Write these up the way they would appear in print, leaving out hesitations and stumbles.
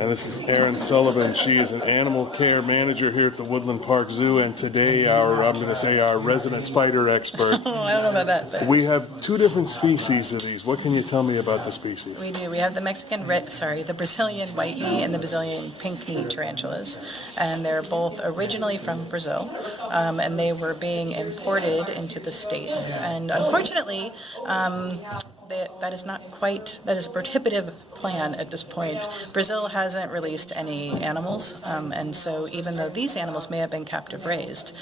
And this is Erin Sullivan. She is an animal care manager here at the Woodland Park Zoo, and today our resident spider expert. Oh, I don't know about that. But We have two different species of these. What can you tell me about the species? we do. We have the the Brazilian white knee and the Brazilian pink knee tarantulas, and they're both originally from Brazil, and they were being imported into the States. And unfortunately, that is a prohibitive plan at this point. Brazil hasn't released any animals, and so even though these animals may have been captive raised,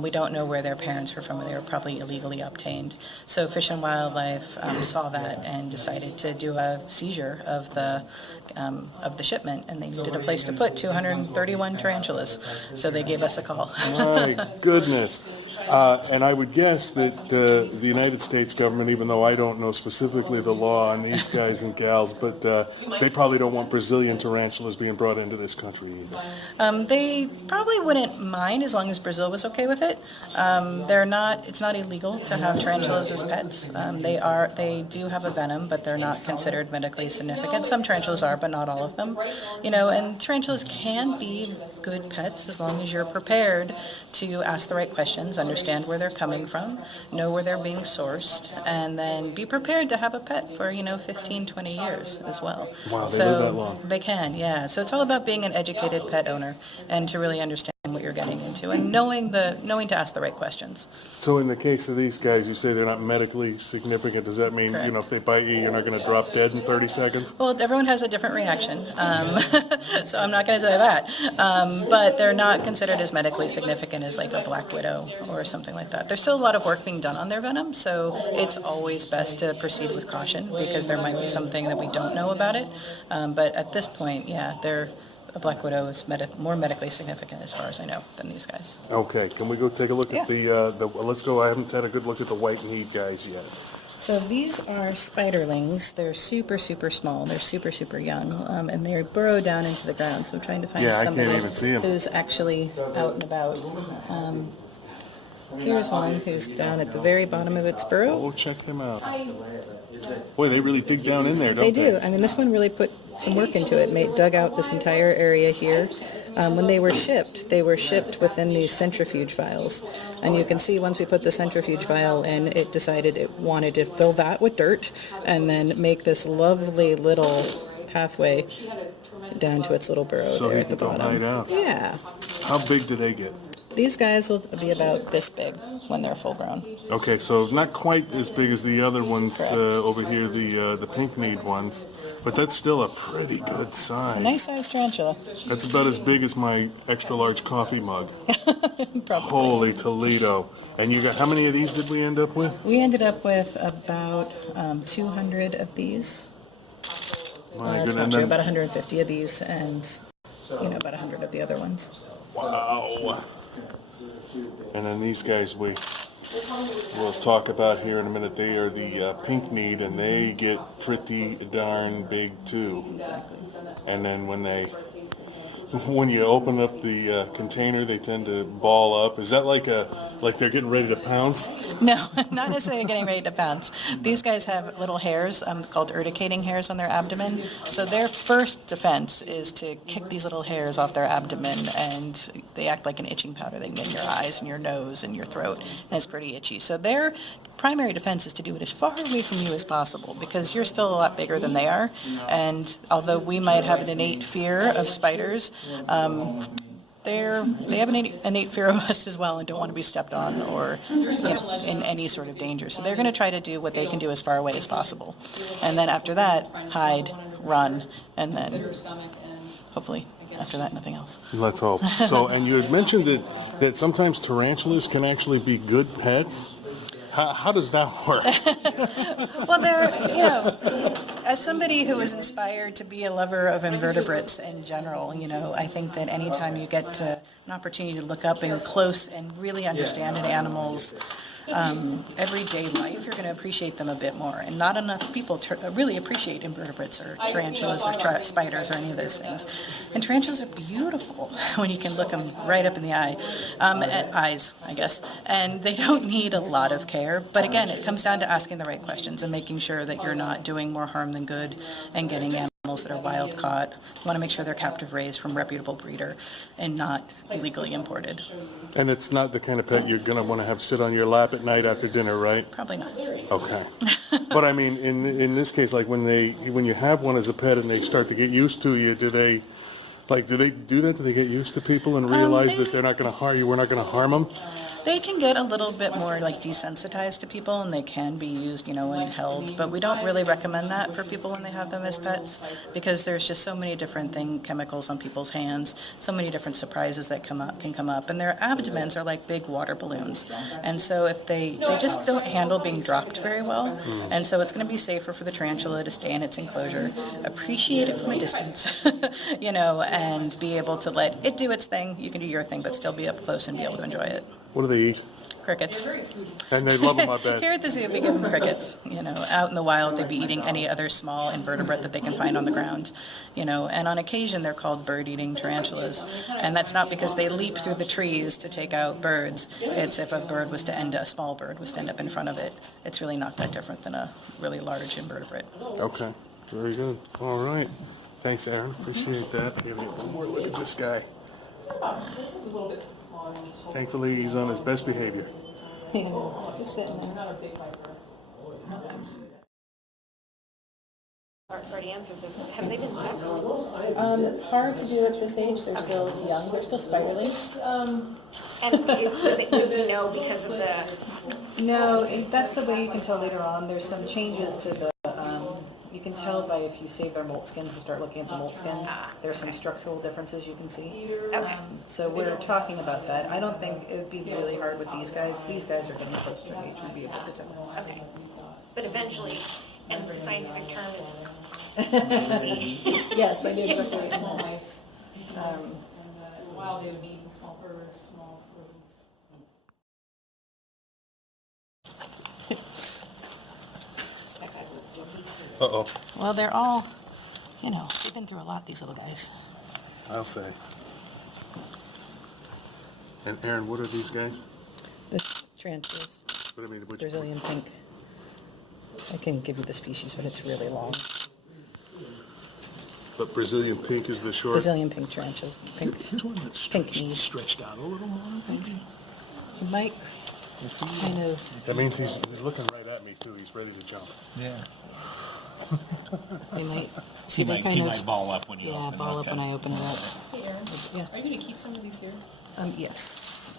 we don't know where their parents were from. They were probably illegally obtained. So Fish and Wildlife saw that and decided to do a seizure of the shipment, and they needed a place to put 231 tarantulas. So they gave us a call. My goodness. And I would guess that the United States government, even though I don't know specifically the law on these guys and gals, but they probably don't want Brazilian tarantulas being brought into this country either. They probably wouldn't mind as long as Brazil was okay with it. It's not illegal to have tarantulas as pets. They do have a venom, but they're not considered medically significant. Some tarantulas are, but not all of them. And tarantulas can be good pets as long as you're prepared to ask the right questions, understand where they're coming from, know where they're being sourced, and then be prepared to have a pet for 15, 20 years as well. Wow, they live that long. They can, yeah. So it's all about being an educated pet owner and to really understand what you're getting into and knowing to ask the right questions. So in the case of these guys, you say they're not medically significant. Does that mean, Correct. if they bite you, you're not going to drop dead in 30 seconds? Well, everyone has a different reaction, so I'm not going to say that. But they're not considered as medically significant as like a black widow or something like that. There's still a lot of work being done on their venom, so it's always best to proceed with caution because there might be something that we don't know about it. But at this point, yeah, a black widow is more medically significant as far as I know than these guys. Okay, can we go take a look at let's go, I haven't had a good look at the white-kneed guys yet. So these are spiderlings. They're super, super small. They're super, super young, and they burrow down into the ground. So I'm trying to find somebody I can't even see 'em. who's actually out and about. Here's one who's down at the very bottom of its burrow. Oh, check them out. Boy, they really dig down in there, don't they? They do. I mean, this one really put some work into it. Dug out this entire area here. When they were shipped within these centrifuge vials. And you can see once we put the centrifuge vial in, it decided it wanted to fill that with dirt and then make this lovely little pathway down to its little burrow So there he at the can go bottom. hide out. Yeah. How big do they get? These guys will be about this big when they're full grown. Okay, so not quite as big as the other ones Correct. over here, the pink-kneed ones, but that's still a pretty good size. It's a nice sized tarantula. That's about as big as my extra-large coffee mug. Probably. Holy Toledo. And you got, how many of these did we end up with? We ended up with about 200 of these. My That's goodness. not And true. then- About 150 of these and, about 100 of the other ones. Wow. And then these guys we'll talk about here in a minute. They are the pink-kneed, and they get pretty darn big too. Exactly. And then when you open up the container, they tend to ball up. Is that like they're getting ready to pounce? No, not necessarily getting ready to pounce. These guys have little hairs called urticating hairs on their abdomen. So their first defense is to kick these little hairs off their abdomen, and they act like an itching powder. They can get in your eyes and your nose and your throat, and it's pretty itchy. So their primary defense is to do it as far away from you as possible because you're still a lot bigger than they are. And although we might have an innate fear of spiders, they have an innate fear of us as well and don't want to be stepped on or in any sort of danger. So they're going to try to do what they can do as far away as possible. And then after that, hide, run, and then hopefully after that, nothing else. Let's hope. So, and you had mentioned that sometimes tarantulas can actually be good pets. How does that work? Well, as somebody who is inspired to be a lover of invertebrates in general, I think that anytime you get to an opportunity to look up and close and really understand an animal's everyday life, you're going to appreciate them a bit more. And not enough people really appreciate invertebrates or tarantulas or spiders or any of those things. And tarantulas are beautiful when you can look them right up in the eyes, I guess. And they don't need a lot of care. But again, it comes down to asking the right questions and making sure that you're not doing more harm than good and getting animals that are wild caught. You want to make sure they're captive raised from reputable breeder and not illegally imported. And it's not the kind of pet you're going to want to have sit on your lap at night after dinner, right? Probably not. Okay. But I mean, in this case, like when you have one as a pet and they start to get used to you, do they do that? Do they get used to people and realize that they're not going to harm you? We're not going to harm them? They can get a little bit more like desensitized to people, and they can be used, when held, but we don't really recommend that for people when they have them as pets, because there's just so many different chemicals on people's hands, so many different surprises that can come up, and their abdomens are like big water balloons, and so if they just don't handle being dropped very well, and so it's going to be safer for the tarantula to stay in its enclosure, appreciate it from a distance, and be able to let it do its thing. You can do your thing, but still be up close and be able to enjoy it. What do they eat? Crickets. And they love them, I bet. Here at the zoo, we give them crickets. Out in the wild, they'd be eating any other small invertebrate that they can find on the ground. And on occasion, they're called bird-eating tarantulas. And that's not because they leap through the trees to take out birds. It's if a small bird was to end up in front of it. It's really not that different than a really large invertebrate. Okay. Very good. All right. Thanks, Aaron. Appreciate that. We're going to get one more look at this guy. Thankfully, he's on his best behavior. Just sitting there. Already answered this. Have they been sexed? Hard to do at this age. They're still young. They're still spiderlings. And they know because of the... No, that's the way you can tell later on. There's some changes to the... you can tell by if you save their moleskins and start looking at the moleskins. There's some structural differences you can see. Okay. So we're talking about that. I don't think it would be really hard with these guys. These guys are getting close to age. We'd be able to tell. Okay. But eventually, and the scientific term is... Yes, I do. Very small mice. While they would be eating small birds, small rodents. Uh-oh. Well, they're all, they've been through a lot, these little guys. I'll say. And Aaron, what are these guys? The tarantulas, What I mean, which Brazilian pink. I can give you the species, but it's really long. But Brazilian pink is the short. Brazilian pink tarantula. Pink. Here's one that's Pink knee. stretched out a little more, maybe. You might kind of, That means he's looking right at me too. He's ready to jump. Yeah. they might, see, He they might, kind he of, might ball up when you yeah, open it. ball up when I open it up. Hey, Aaron, Yeah. are you going to keep some of these here? Yes.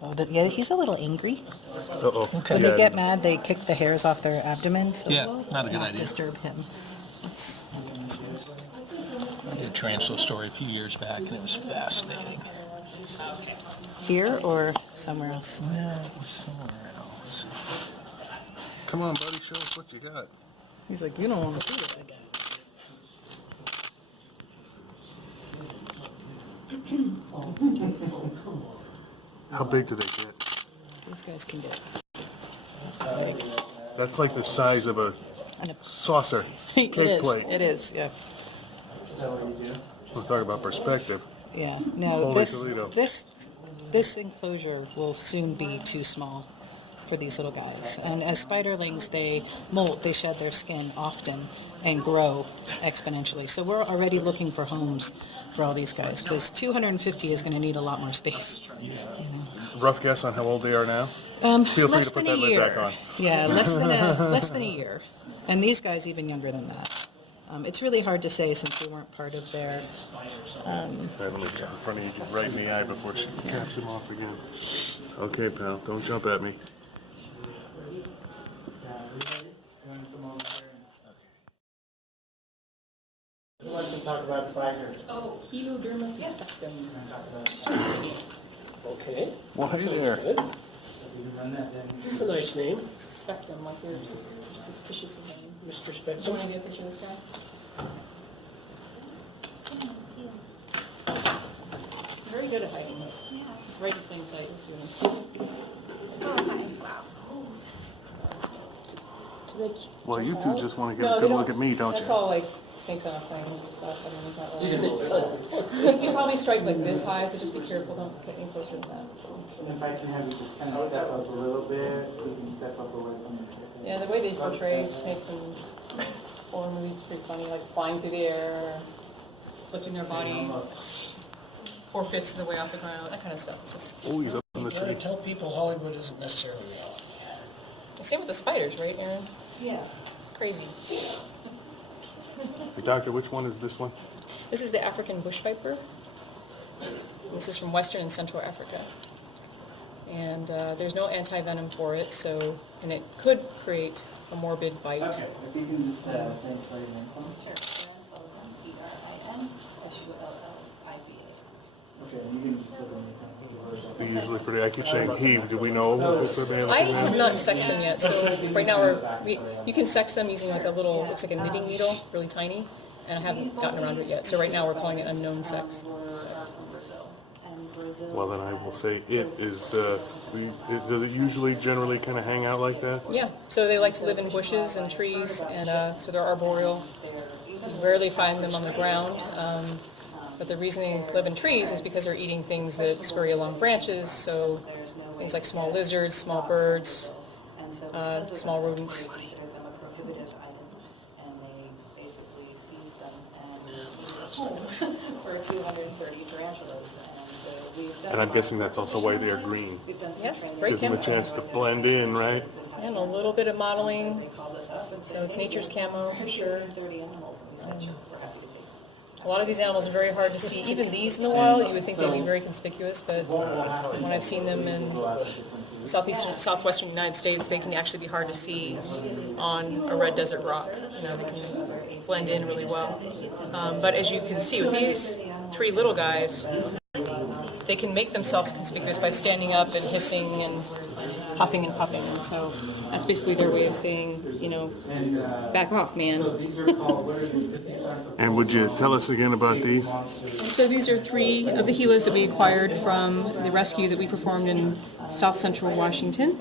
Oh, yeah, he's a little angry. Uh-oh. Okay. When Yeah. they get mad, they kick the hairs off their abdomen. So Yeah, we'll not a good idea. disturb him. I did a tarantula story a few years back, and it was fascinating. Here or somewhere else? Yeah, it was somewhere else. Come on, buddy. Show us what you got. He's like, you don't want to see what I got. How big do they get? These guys can get big. That's like the size of a And a, saucer. it Cake is. plate. It is. Yeah. We're talking about perspective. Yeah. No. Holy Toledo. This enclosure will soon be too small for these little guys. And as spiderlings, they molt. They shed their skin often and grow exponentially. So we're already looking for homes for all these guys because 250 is going to need a lot more space. Rough guess on how old they are now? Feel free Less to put than that a lid year. back on. Yeah, less than a year. And these guys even younger than that. It's really hard to say since we weren't part of their... Let me jump in front of you right in the eye before she caps him off again. Okay, pal. Don't jump at me. I'd like to talk about spiders. Oh, Heloderma suspectum. Okay, Well, hey there. good. It's a nice name, Suspectum, like they're suspicious of him. Mr. Do you Spencer. want to get a picture of this guy? Very good at hiding. Right in plain sight, this unit. Do they- Well, you two just want to get No, a they good look at me, don't That's you? all like snakes on a plane, just that, I mean, it's not really. You can probably strike like this high, so just be careful, don't get any closer than that. And if I can have you just kind of step up a little bit, we can step up away from the chicken. Yeah, the way they portray snakes and Or movies pretty funny, like flying through the air, or lifting their body 4/5 of the way off the ground, that kind of stuff. It's just Oh, he's up in the You gotta tree. tell people Hollywood isn't necessarily reality. same with the spiders, right, Aaron? Yeah. It's crazy. Hey, doctor, which one is this one? This is the African bush viper. This is from Western and Central Africa. And there's no anti-venom for it, so, and it could create a morbid bite. Okay, if you can just, say the name for me. Sure. Okay, and you can just say the name They're usually pretty, I keep saying he, do we know if it's a male or I female? have not sexed them yet, so right now you can sex them using like a little, looks like a knitting needle, really tiny, and I haven't gotten around to it yet. So right now we're calling it unknown sex. Well, then I will say it is, does it usually generally kind of hang out like that? Yeah, so they like to live in bushes and trees, and so they're arboreal. You rarely find them on the ground, but the reason they live in trees is because they're eating things that scurry along branches, so things like small lizards, small birds, small rodents. For 230 tarantulas, And I'm guessing that's also why they are green. Yes, great Gives them a camo. chance to blend in, right? And a little bit of modeling, so it's nature's camo for sure. A lot of these animals are very hard to see. Even these in the wild, you would think they'd be very conspicuous, but when I've seen them in southwestern United States, they can actually be hard to see on a red desert rock. You know, they can blend in really well. But as you can see with these three little guys, they can make themselves conspicuous by standing up and hissing and huffing and puffing. And so that's basically their way of saying, you know, back off, man. And would you tell us again about these? So these are three of the Gilas that we acquired from the rescue that we performed in south central Washington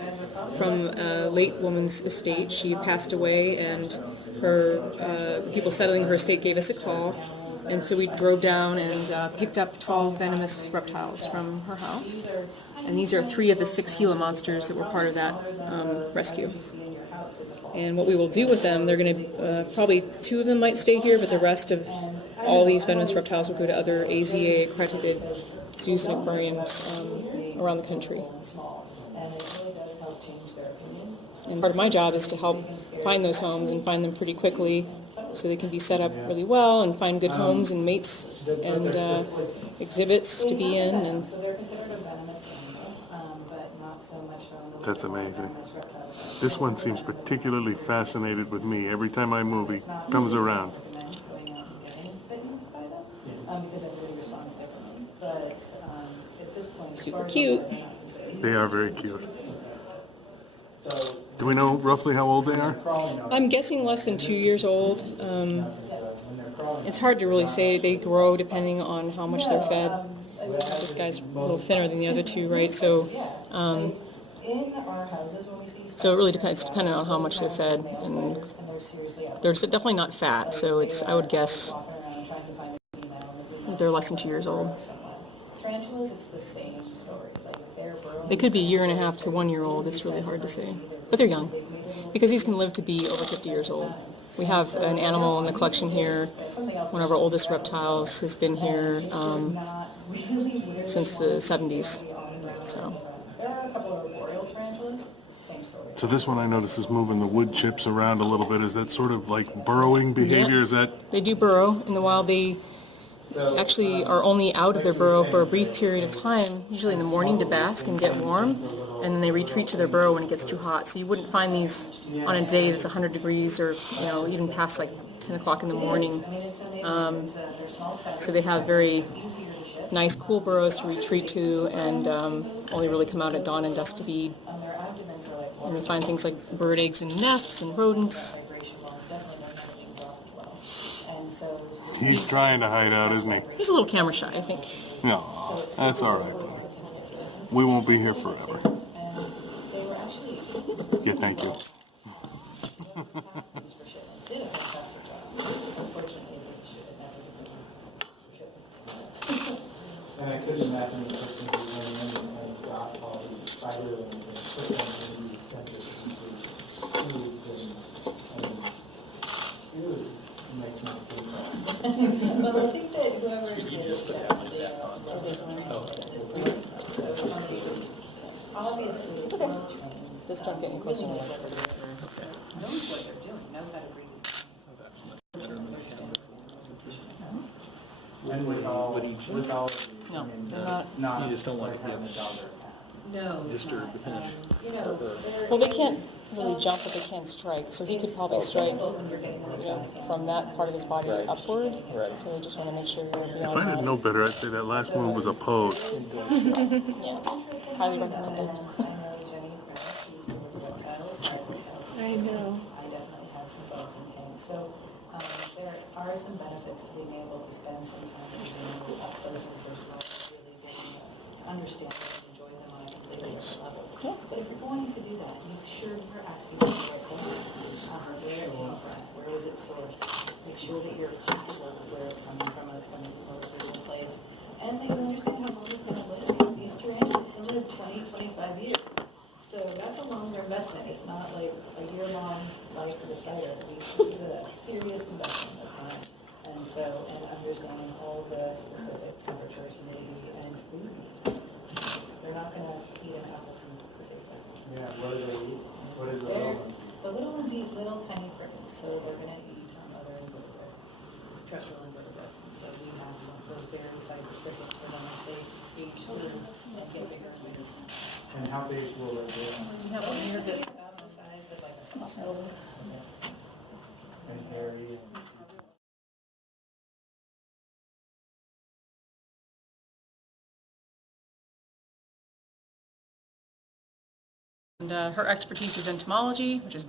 from a late woman's estate. She passed away, and her people settling her estate gave us a call. And so we drove down and picked up 12 venomous reptiles from her house. And these are three of the 6 Gila monsters that were part of that rescue. And what we will do with them, they're going to, probably 2 of them might stay here, but the rest of all these venomous reptiles will go to other AZA accredited zoos and aquariums around the country. And part of my job is to help find those homes and find them pretty quickly so they can be set up really well and find good homes and mates and exhibits to be in. And That's amazing. This one seems particularly fascinated with me every time my movie comes around. super cute. They are very cute. Do we know roughly how old they are? I'm guessing less than 2 years old. It's hard to really say. They grow depending on how much they're fed. This guy's a little thinner than the other two, right? So it really depends. It's dependent on how much they're fed, and they're definitely not fat. So I would guess they're less than 2 years old. They could be a year and a half to 1 year old. It's really hard to say, but they're young because these can live to be over 50 years old. We have an animal in the collection here. One of our oldest reptiles has been here since the 70s. So this one I notice is moving the wood chips around a little bit. Is that sort of like burrowing behavior? Yeah. Is that... They do burrow in the wild. They actually are only out of their burrow for a brief period of time, usually in the morning to bask and get warm, and then they retreat to their burrow when it gets too hot. So you wouldn't find these on a day that's 100 degrees or even past like 10 o'clock in the morning. So they have very nice cool burrows to retreat to and only really come out at dawn and dusk to feed. And they find things like bird eggs in nests and rodents. He's trying to hide out, isn't he? He's a little camera shy, I think. No, that's all right, buddy. We won't be here forever. Yeah, thank you. And I couldn't imagine the person who went in and got all these spiderlings and put them in these centers into tubes and Just don't get any closer. Knows what they're doing, knows how to breed these animals. And with all of these, No, I mean, they're not- it's not. You just don't want to like having give- a dog or a cat. No, it's Disturb not. the finish. Well, they can't really jump, but they can strike, so he could probably strike, from that part of his body upward. Right. So they just want to make sure you're If beyond I didn't know that. better, I'd say that last move was a pose. Highly recommended. I know. I definitely have some thoughts and things. So there are some benefits of being able to spend some time with animals up close and personal, really getting to understand them and enjoy them on a completely different level. But if you're going to do that, make sure you're asking the right questions. Ask where it came from, where is it sourced. Make sure that you're comfortable with where it's coming from and it's coming from a original place. And they understand how long it's going to live. These tarantulas can live 20, 25 years. So that's a longer investment. It's not like a year-long life for the spider. This is a serious investment of time. And so, and understanding all the specific temperatures, humidity, and food. They're not going to eat an apple from the safe bet. Yeah, what do they eat? What is the They're, little ones? the little ones eat little tiny crickets, so they're going to eat other invertebrates, terrestrial invertebrates. And so we have lots of various sizes crickets for them as they age through and get bigger and bigger. And how big will they be? We have one here that's about the size of like a softball. And hairy and... And her expertise is entomology, which is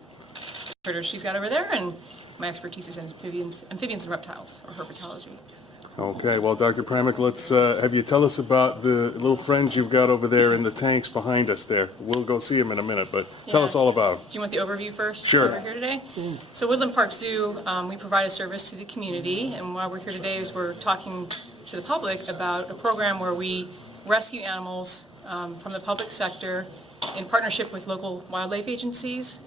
critters she's got over there, and my expertise is amphibians and reptiles, or herpetology. Okay, well, Dr. Pramick, let's have you tell us about the little friends you've got over there in the tanks behind us there. We'll go see them in a minute, but tell Yeah. us all about them. Do you want the overview first? Sure. Over here today? So Woodland Park Zoo, we provide a service to the community, and why we're here today is we're talking to the public about a program where we rescue animals from the public sector in partnership with local wildlife agencies.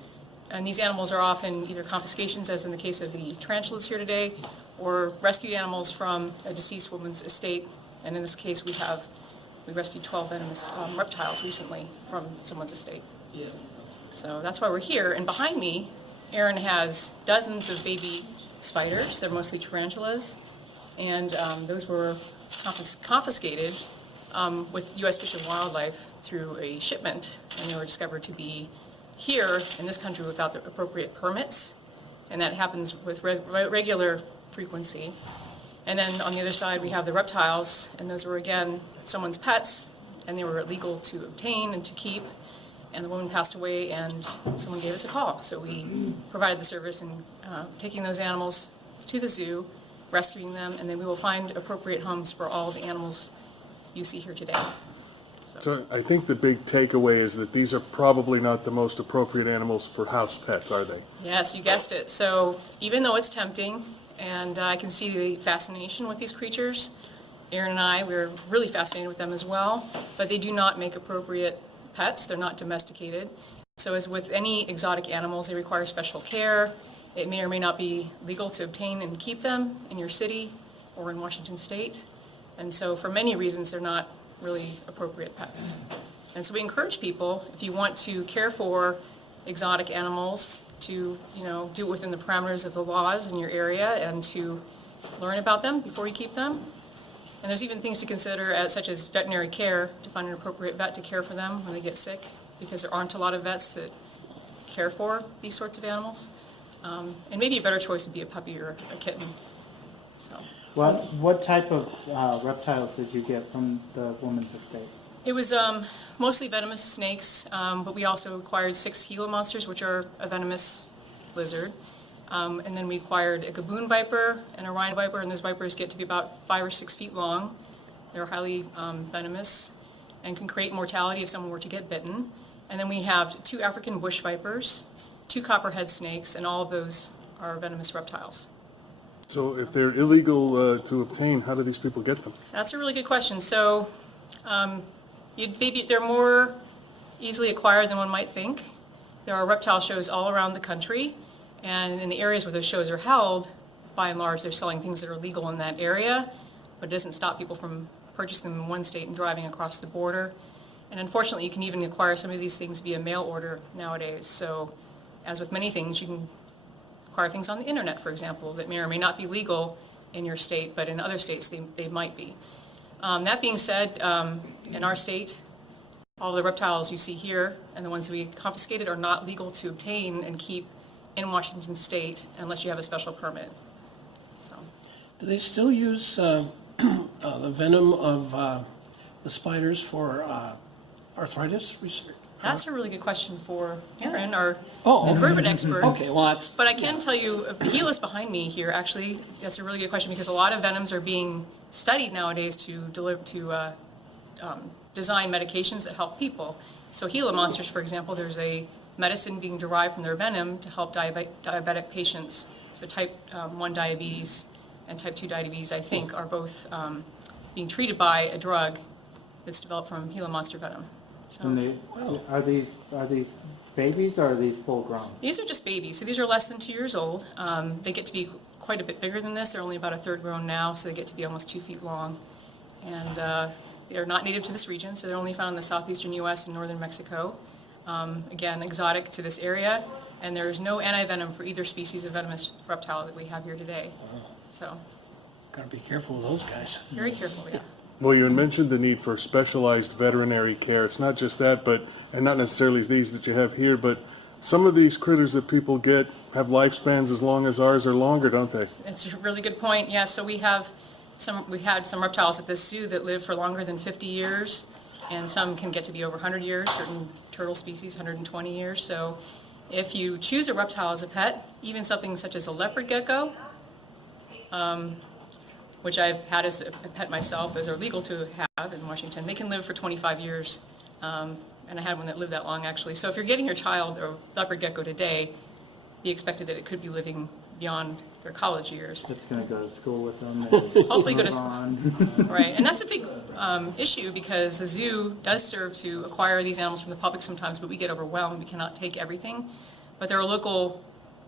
And these animals are often either confiscations, as in the case of the tarantulas here today, or rescued animals from a deceased woman's estate. And in this case, we rescued 12 venomous reptiles recently from someone's estate. So that's why we're here. And behind me, Aaron has dozens of baby spiders. They're mostly tarantulas. And those were confiscated with U.S. Fish and Wildlife through a shipment. And they were discovered to be here in this country without the appropriate permits. And that happens with regular frequency. And then on the other side, we have the reptiles, and those were, again, someone's pets, and they were illegal to obtain and to keep. And the woman passed away, and someone gave us a call. So we provided the service in taking those animals to the zoo, rescuing them, and then we will find appropriate homes for all the animals you see here today. So I think the big takeaway is that these are probably not the most appropriate animals for house pets, are they? Yes, you guessed it. So even though it's tempting, and I can see the fascination with these creatures, Aaron and I, we're really fascinated with them as well, but they do not make appropriate pets. They're not domesticated. So as with any exotic animals, they require special care. It may or may not be legal to obtain and keep them in your city or in Washington State. And so for many reasons, they're not really appropriate pets. And so we encourage people, if you want to care for exotic animals, to do it within the parameters of the laws in your area and to learn about them before you keep them. And there's even things to consider, such as veterinary care, to find an appropriate vet to care for them when they get sick, because there aren't a lot of vets that care for these sorts of animals. And maybe a better choice would be a puppy or a kitten. So What type of reptiles did you get from the woman's estate? it was mostly venomous snakes, but we also acquired 6 Gila monsters, which are a venomous lizard. And then we acquired a gaboon viper and a rhino viper, and those vipers get to be about 5 or 6 feet long. They're highly venomous and can create mortality if someone were to get bitten. And then we have 2 African bush vipers, 2 copperhead snakes, and all of those are venomous reptiles. So if they're illegal to obtain, how do these people get them? That's a really good question. So they're more easily acquired than one might think. There are reptile shows all around the country, and in the areas where those shows are held, by and large, they're selling things that are legal in that area, but it doesn't stop people from purchasing them in one state and driving across the border. And unfortunately, you can even acquire some of these things via mail order nowadays. So as with many things, you can acquire things on the internet, for example, that may or may not be legal in your state, but in other states they might be. That being said, in our state, all the reptiles you see here and the ones we confiscated are not legal to obtain and keep in Washington state unless you have a special permit. So, Do they still use the venom of the spiders for arthritis? that's a really good question for Aaron, our Oh, invertebrate expert. Okay, well, that's, But I can tell you, the Gila behind me here, actually, that's a really good question because a lot of venoms are being studied nowadays to design medications that help people. So Gila monsters, for example, there's a medicine being derived from their venom to help diabetic patients. So type 1 diabetes and type 2 diabetes, I think, are both being treated by a drug that's developed from Gila monster venom. So, And are these babies or are these full grown? these are just babies, so these are less than 2 years old. They get to be quite a bit bigger than this. They're only about a third grown now, so they get to be almost 2 feet long. And they're not native to this region, so they're only found in the southeastern U.S. and northern Mexico. Again, exotic to this area, and there is no anti-venom for either species of venomous reptile that we have here today. So, gotta be careful with those guys. very careful, yeah. Well, you had mentioned the need for specialized veterinary care. It's not just that, but, and not necessarily these that you have here, but some of these critters that people get have lifespans as long as ours or longer, don't they? It's a really good point. Yeah, so we had some reptiles at this zoo that live for longer than 50 years, and some can get to be over 100 years, certain turtle species, 120 years. So if you choose a reptile as a pet, even something such as a leopard gecko, which I've had as a pet myself, as are legal to have in Washington, they can live for 25 years. And I had one that lived that long, actually. So if you're getting your child a leopard gecko today, be expected that it could be living beyond their college years. That's going to go to school with them. Hopefully go to move school. on. Right, and that's a big issue because the zoo does serve to acquire these animals from the public sometimes, but we get overwhelmed. We cannot take everything. But there are local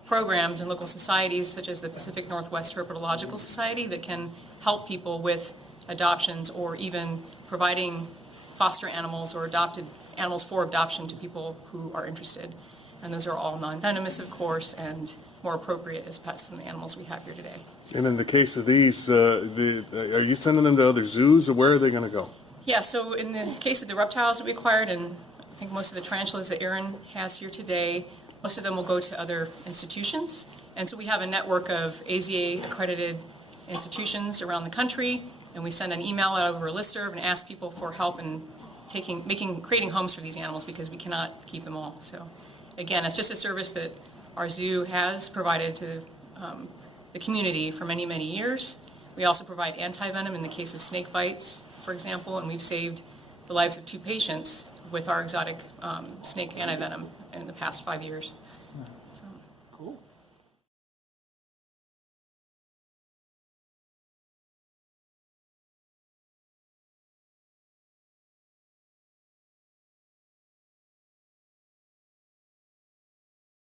programs and local societies such as the Pacific Northwest Herpetological Society that can help people with adoptions or even providing foster animals or adopted animals for adoption to people who are interested. And those are all non-venomous, of course, and more appropriate as pets than the animals we have here today. And in the case of these, are you sending them to other zoos, or where are they going to go? Yeah, so in the case of the reptiles that we acquired, and I think most of the tarantulas that Aaron has here today, most of them will go to other institutions. And so we have a network of AZA-accredited institutions around the country, and we send an email out over a listserv and ask people for help in creating homes for these animals because we cannot keep them all. So again, it's just a service that our zoo has provided to the community for many, many years. We also provide anti-venom in the case of snake bites, for example, and we've saved the lives of 2 patients with our exotic snake anti-venom in the past 5 years.